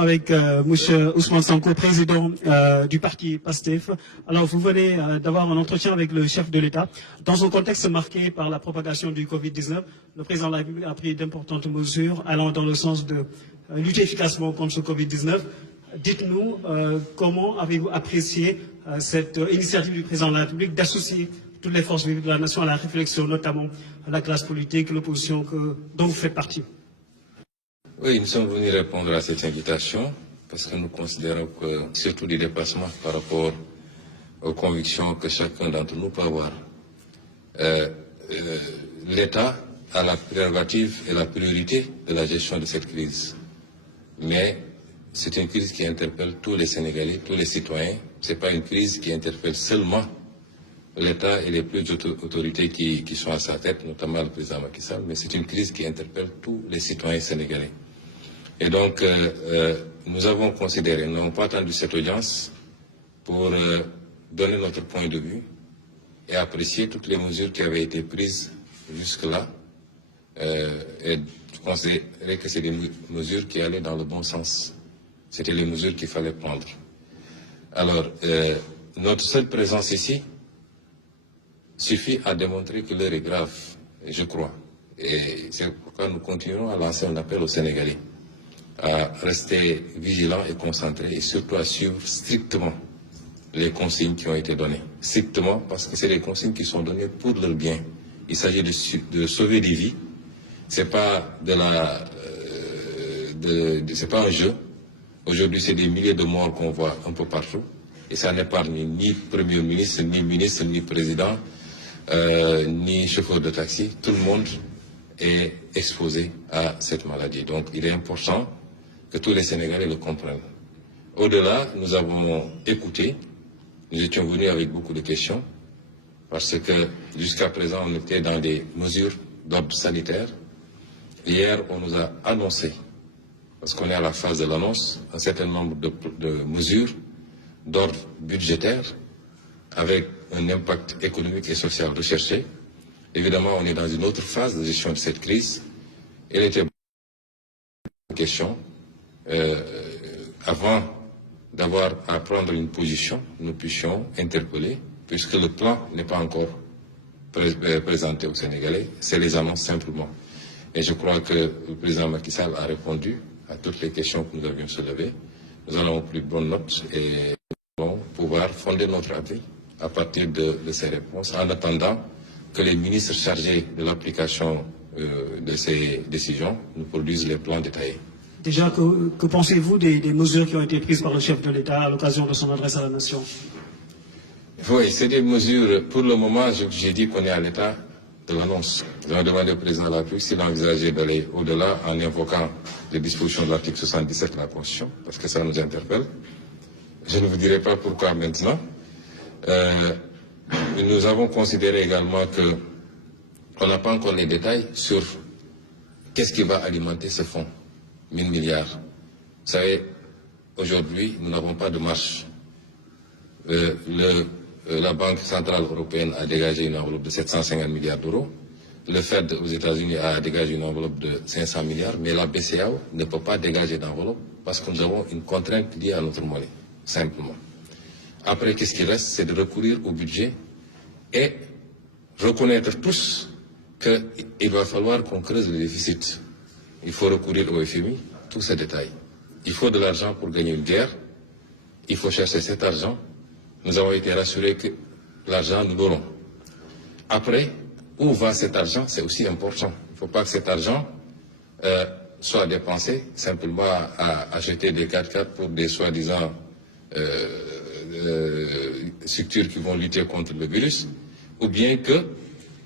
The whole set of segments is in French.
Avec Monsieur Ousmane Sonko, président du parti PASTEF. Alors, vous venez d'avoir un entretien avec le chef de l'État. Dans un contexte marqué par la propagation du Covid-19, le président de la République a pris d'importantes mesures allant dans le sens de lutter efficacement contre ce Covid-19. Dites-nous comment avez-vous apprécié cette initiative du président de la République d'associer toutes les forces vives de la nation à la réflexion, notamment à la classe politique, l'opposition dont vous faites partie? Oui, nous sommes venus répondre à cette invitation parce que nous considérons que, surtout les dépassements par rapport aux convictions que chacun d'entre nous peut avoir, l'État a la prérogative et la priorité de la gestion de cette crise. Mais c'est une crise qui interpelle tous les Sénégalais, tous les citoyens. Ce n'est pas une crise qui interpelle seulement l'État et les plus hautes autorités qui sont à sa tête, notamment le président Macky Sall, mais c'est une crise qui interpelle tous les citoyens sénégalais. Et donc, nous avons considéré, nous n'avons pas attendu cette audience pour donner notre point de vue et apprécier toutes les mesures qui avaient été prises jusque-là et considérer que c'est des mesures qui allaient dans le bon sens. C'était les mesures qu'il fallait prendre. Alors, notre seule présence ici suffit à démontrer que l'heure est grave, je crois. Et c'est pourquoi nous continuerons à lancer un appel aux Sénégalais à rester vigilants et concentrés et surtout à suivre strictement les consignes qui ont été données. Strictement parce que c'est des consignes qui sont données pour leur bien. Il s'agit de sauver des vies. C'est pas c'est pas un jeu. Aujourd'hui, c'est des milliers de morts qu'on voit un peu partout. Et ça n'épargne ni Premier ministre, ni président, ni chauffeur de taxi. Tout le monde est exposé à cette maladie. Donc, il est important que tous les Sénégalais le comprennent. Au-delà, nous avons écouté, nous étions venus avec beaucoup de questions, parce que jusqu'à présent, on était dans des mesures d'ordre sanitaire. Hier, on nous a annoncé, parce qu'on est à la phase de l'annonce, un certain nombre de mesures d'ordre budgétaire avec un impact économique et social recherché. Évidemment, on est dans une autre phase de gestion de cette crise. Il était une question. Avant d'avoir à prendre une position, nous puissions interpeller, puisque le plan n'est pas encore présenté aux Sénégalais, c'est les annonces simplement. Et je crois que le président Macky Sall a répondu à toutes les questions que nous avions soulevées. Nous allons plus bonne note et nous allons pouvoir fonder notre avis à partir de ces réponses, en attendant que les ministres chargés de l'application de ces décisions nous produisent les plans détaillés. Déjà, que pensez-vous des mesures qui ont été prises par le chef de l'État à l'occasion de son adresse à la nation? Oui, c'est des mesures, pour le moment, j'ai dit qu'on est à l'état de l'annonce. Nous avons demandé au président de la République s'il envisageait d'aller au-delà en invoquant les dispositions de l'article 77 de la Constitution, parce que ça nous interpelle. Je ne vous dirai pas pourquoi maintenant. Nous avons considéré également qu'on n'a pas encore les détails sur qu'est-ce qui va alimenter ce fonds, 1000 milliards. Vous savez, aujourd'hui, nous n'avons pas de marge. La Banque centrale européenne a dégagé une enveloppe de 750 milliards d'euros. Le Fed aux États-Unis a dégagé une enveloppe de 500 milliards, mais la BCEAO ne peut pas dégager d'enveloppe parce que nous avons une contrainte liée à notre monnaie, simplement. Après, qu'est-ce qui reste? C'est de recourir au budget et reconnaître tous qu'il va falloir qu'on creuse le déficit. Il faut recourir au FMI, tous ces détails. Il faut de l'argent pour gagner une guerre. Il faut chercher cet argent. Nous avons été rassurés que l'argent, nous l'aurons. Après, où va cet argent? C'est aussi important. Il ne faut pas que cet argent soit dépensé simplement à acheter des 4x4 pour des soi-disant structures qui vont lutter contre le virus, ou bien que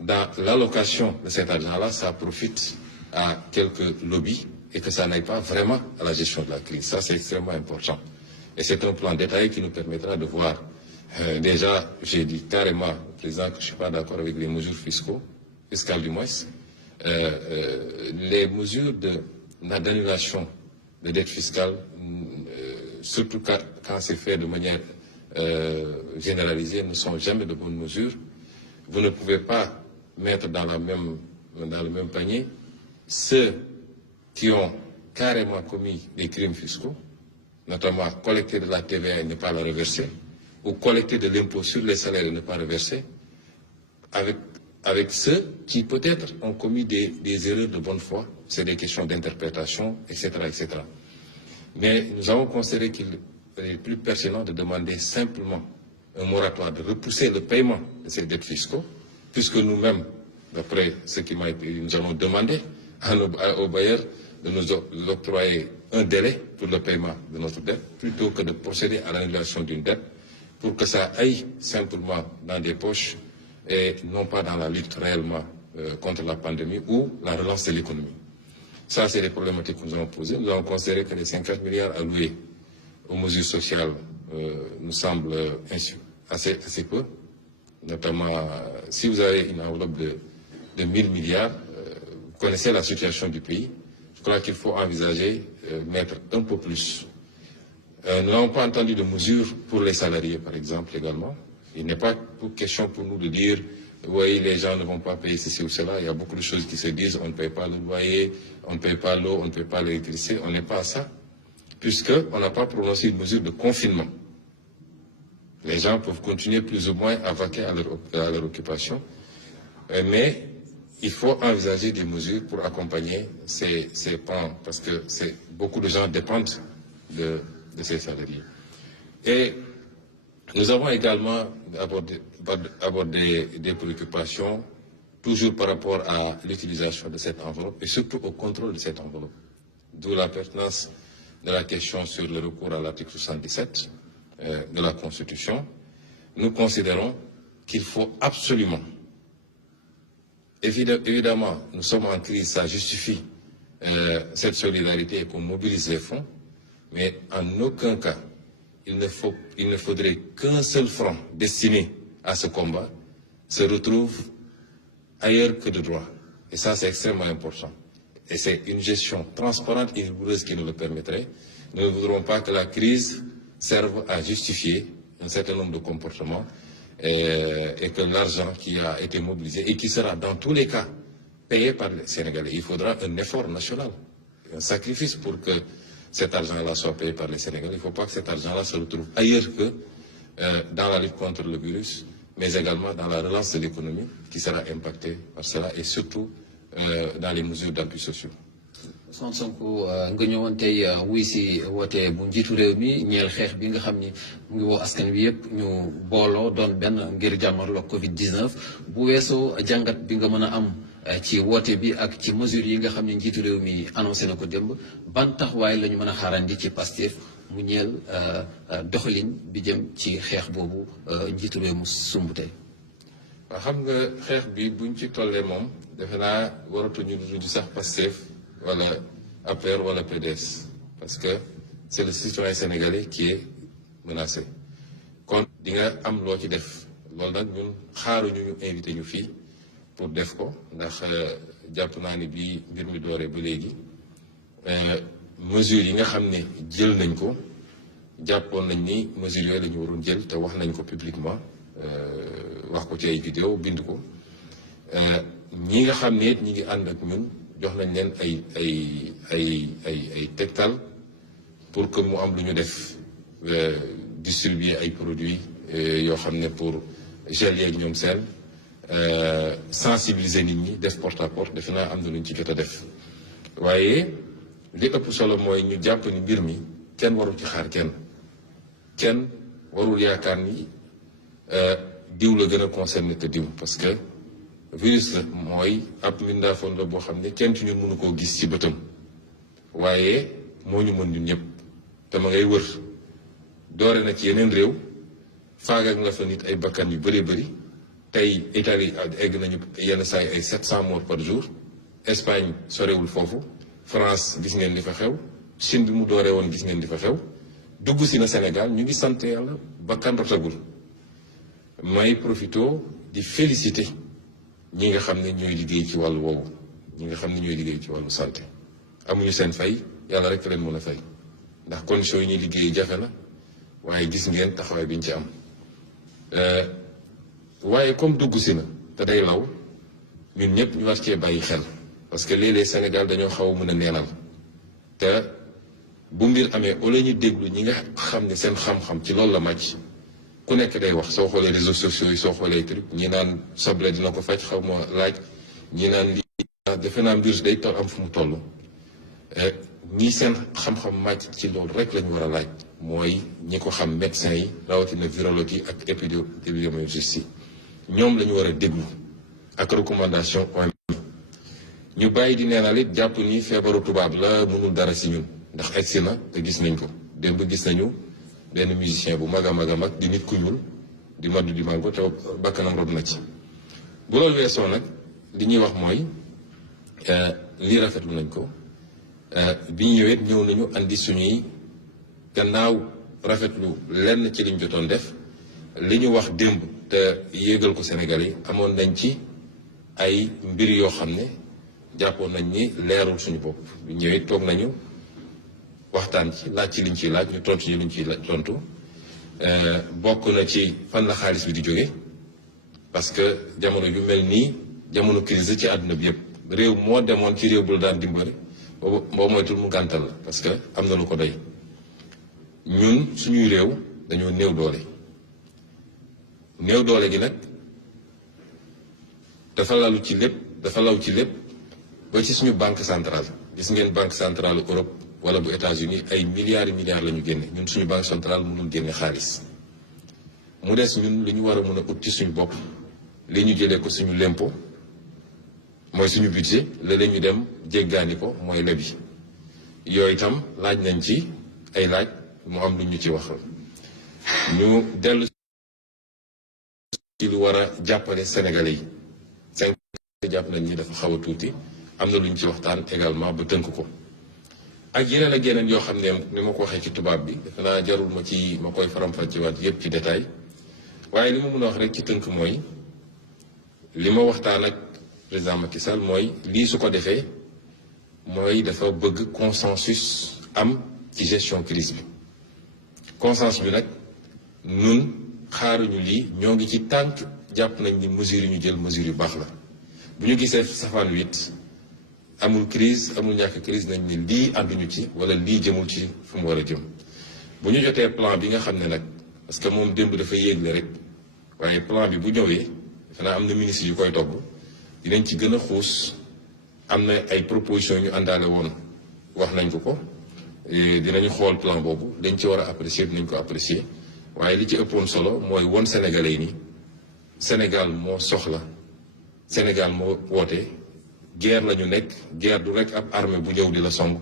dans l'allocation de cet argent-là, ça profite à quelques lobbies et que ça n'aille pas vraiment à la gestion de la crise. Ça, c'est extrêmement important. Et c'est un plan détaillé qui nous permettra de voir. Déjà, j'ai dit carrément au président que je ne suis pas d'accord avec les mesures fiscales du moins. Les mesures d'annulation de dette fiscale, surtout quand c'est fait de manière généralisée, ne sont jamais de bonnes mesures. Vous ne pouvez pas mettre dans le même panier ceux qui ont carrément commis des crimes fiscaux notamment collecter de la TVA et ne pas la reverser, ou collecter de l'impôt sur les salaires et ne pas reverser, avec ceux qui peut-être ont commis des erreurs de bonne foi, c'est des questions d'interprétation, etc., etc. Mais nous avons considéré qu'il est plus pertinent de demander simplement un moratoire, de repousser le paiement de ces dettes fiscaux, puisque nous-mêmes, d'après ce qui m'a été, nous allons demander aux bailleurs de nous octroyer un délai pour le paiement de notre dette, plutôt que de procéder à l'annulation d'une dette, pour que ça aille simplement dans des poches et non pas dans la lutte réellement contre la pandémie ou la relance de l'économie. Ça, c'est les problématiques que nous avons posées. Nous avons considéré que les 50 milliards alloués aux mesures sociales nous semblent assez peu. Notamment, si vous avez une enveloppe de 1000 milliards, vous connaissez la situation du pays. Je crois qu'il faut envisager mettre un peu plus. Nous n'avons pas entendu de mesures pour les salariés, par exemple, également. Il n'est pas question pour nous de dire oui, les gens ne vont pas payer ceci ou cela. Il y a beaucoup de choses qui se disent, on ne paye pas le loyer, on ne paye pas l'eau, on ne paye pas l'électricité. On n'est pas à ça, puisqu'on n'a pas prononcé une mesure de confinement. Les gens peuvent continuer plus ou moins à vaquer à leur occupation, mais il faut envisager des mesures pour accompagner ces pans, parce que beaucoup de gens dépendent de ces salariés. Et nous avons également abordé des préoccupations, toujours par rapport à l'utilisation de cette enveloppe et surtout au contrôle de cette enveloppe. D'où la pertinence de la question sur le recours à l'article 77 de la Constitution. Nous considérons qu'il faut absolument, évidemment, nous sommes en crise, ça justifie cette solidarité et qu'on mobilise les fonds, mais en aucun cas, il ne faudrait qu'un seul franc destiné à ce combat se retrouve ailleurs que de droit. Et ça, c'est extrêmement important. Et c'est une gestion transparente et rigoureuse qui nous le permettrait. Nous ne voudrons pas que la crise serve à justifier un certain nombre de comportements et que l'argent qui a été mobilisé et qui sera dans tous les cas payé par les Sénégalais. Il faudra un effort national, un sacrifice pour que cet argent-là soit payé par les Sénégalais. Il ne faut pas que cet argent-là se retrouve ailleurs que dans la lutte contre le virus, mais également dans la relance de l'économie qui sera impactée par cela et surtout dans les mesures d'appui sociaux. Ousmane Sonko nga ñëwoon tey wuy si woote bu njiitu réew mi ñeel xeex bi nga xam ni mu ngi woo askan wi yëpp ñu booloo doon benn ngir jàmmarloo Covid-19 bu weesoo jàngat bi nga mën a am ci woote bi ak ci mesures yi nga xam ne njiitu réew mi annoncé na ko démb ban taxawaay la ñu mën a xaarandi ci Pastef mu ñeel doxalin bi jëm ci xeex boobu njiitu réew mu sumb tey. waaw xam nga xeex bi buñ ci tollee moom defe naa waratuñu duñu sax Pastef wala APR wala PDS parce que c'est le citoyen sénégalais qui est menacé kon di nga am loo ci def loolu nag ñun xaaruñu ñu invité ñu fii pour def ko ndax jàpp naa ni bii mbir mi dooree ba léegi mesures yi nga xam ne jël nañ ko jàppoon nañ ni mesures yooyu la ñu waroon jël te wax nañ ko publiquement wax ko ci ay vidéo bind ko ñi nga xam ne ñi ngi ànd ak ñun jox nañ leen ay tegtal pour que mu am lu ñu def distribuer ay produits yoo xam ne pour gel yeeg ñoom seen sensibiliser nit ñi def porte à porte defe naa am na lu ñu ci jot a def waaye li ëpp solo mooy ñu jàpp ni mbir mi kenn warul ci xaar kenn warul yaakaar ni diw la gën a concerné que diw parce que virus la mooy ab mbindaafoon la boo xam ne kenn ci ñun mënu koo gis ci bëtam waaye moo ñu mën ñun ñëpp te ma ngay wër doore na ci yeneen réew faagak nga fa nit ay bakkan yu bëree bëri tey Italie egg nañu yenn saa yi ay 700 morts par jour Espagne sorewul foofu France gis ngeen li fa xew Chine bi mu dooree woon gis ngeen li fa xew dugg si na Sénégal ñu ngi sant yàlla bakkan rotagul may profito di féliciter ñi nga xam ne ñooy liggéey ci wàllu woowu ñi nga xam ne ñooy liggéey ci wàllu santé amuñu seen fay yàlla rek leen mën a fay ndax conditions yi ñuy liggéey jafe na waaye gis ngeen taxawaay bi ñu ci am waaye comme dugg si na te day law ñun ñëpp ñu war cee bàyyi xel parce que léeg-léeg Sénégal dañoo xaw a mën a neenal te bu mbir amee au lieu ñu déglu ñi nga xam ne seen xam-xam ci loolu la màcc ku nekk day wax soo xoolee réseaux sociaux yi soo xoolee truc ñi naan soble dina ko faj xaw ma laaj ñi naan lii defe naa mbir day toll am fu mu toll ñi seen xam-xam màcc ci loolu rek la ñu war a laaj mooy ñi ko xam médecins yi rawatina virologue yi ak épidémiologistes yi ñoom la ñu war a déglu ak recommandation OMS ñu bàyyi di neenal it jàpp ni feebaru tubaab la mënul dara si ñun ndax egsi na te gis nañ ko démb gis nañu benn musicien bu mag a mag a mag di nit ku ñuul di maddu di mango te bakkanam rob na ci bu loolu weesoo nag li ñuy wax mooy lii rafetlu nañ ko bi ñu ñëwee ñëw nañu andi suñuy gannaaw rafetlu lenn ci liñ jotoon def li ñu wax démb te yéegal ko Sénégal yi amoon nañ ci ay mbir yoo xam ne jàppoon nañ ni leerul suñu bopp bi ñëwee toog nañu waxtaan ci laaj ci liñ ciy laaj ñu tontu ci liñ ciy tontu bokk na ci fan la xaalis bi di jóge parce que jamono yu mel nii jamono crise ci àdduna bi yëpp réew moo demoon ci réew bu la daan dimbali boo moytul mu gàntal la parce que am na lu ko doy ñun suñuy réew dañoo néew doole gi nag dafa lalu ci lépp dafa law ci lépp ba ci suñu banque centrale gis ngeen banque centrale Europe wala bu États-Unis ay milliards la ñu génne ñun suñu banque centrale mënul génne xaalis mu des ñun li ñu war a mën a ut ci suñu bopp li ñu jëlee ko suñu lempo mooy suñu budget la ñu dem jéggaani ko mooy lebi yooyu itam laaj nañ ci ay laaj mu am lu ñu ci wax ñu dellu ci lu war a jàppale Sénégalais yi jàpp nañ ni dafa xaw a tuuti am na lu ñu ci waxtaan également ba tënk ko ak yeneen yoo xam ne ni ma ko waxee ci tubaab bi defe naa jarul ma koy faram-fàcceewaat yépp ci détail waaye li ma mën a wax rek ci tënk mooy li ma waxtaan ak président Macky Sall mooy lii su ko defee mooy dafa bëgg consensus am ci gestion crise bi consensus bi nag nun xaaruñu lii ñoo ngi ci tànk jàpp nañ ni mesures yi ñu jël mesures yu baax la bu ñu gisee safaan wit amul crise amul ñàkk crise nañ ni lii ànduñu ci wala lii jëmul ci fu mu war a jëm bu ñu jotee plan bi nga xam ne nag parce que moom démb dafa yéegle rek waaye plan bi bu ñëwee xanaa am na ministre yu koy togg dinañ ci gën a xuus am na ay propositions ñu àndaale woon wax nañ ko dinañu xool plan boobu dañ ci war a apprécier dinañ ko apprécier waaye li ci ëppoon solo mooy won Sénégalais yi ni Sénégal moo soxla Sénégal moo woote guerre la ñu nekk guerre du rek ab armée bu ñëw di la song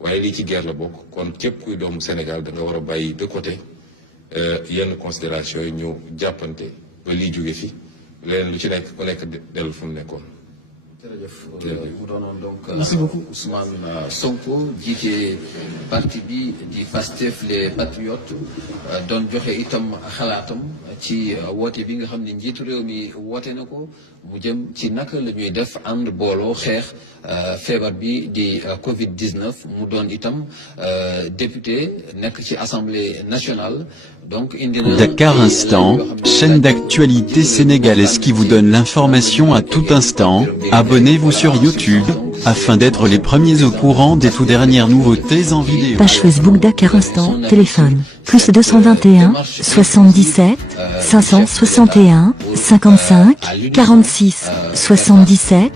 waaye lii ci guerre la bokk kon képp kuy doomu Sénégal da nga war a bàyyi de côté yenn considération yi ñu jàppante ba lii jóge fi leneen lu ci nekk ku nekk dellu fu mu nekkoon. jërëjëf mu doonoon donc Ousmane Sonko jiite parti bi di Pastef les Patriotes doon joxe itam xalaatam ci woote bi nga xam ne njiitu réew mi woote na ko mu jëm ci naka la ñuy def ànd booloo xeex feebar bi di Covid 19 mu doon itam député nekk ci Assemblée nationale. Donc, Dakar Instant, chaîne d'actualité sénégalaise qui vous donne l'information à tout instant. Abonnez-vous sur YouTube, afin d'être les premiers au courant des toutes dernières nouveautés en vidéo. Page Facebook Dakar Instant, téléphone, plus 221, 77, 561, 55, 46, 77.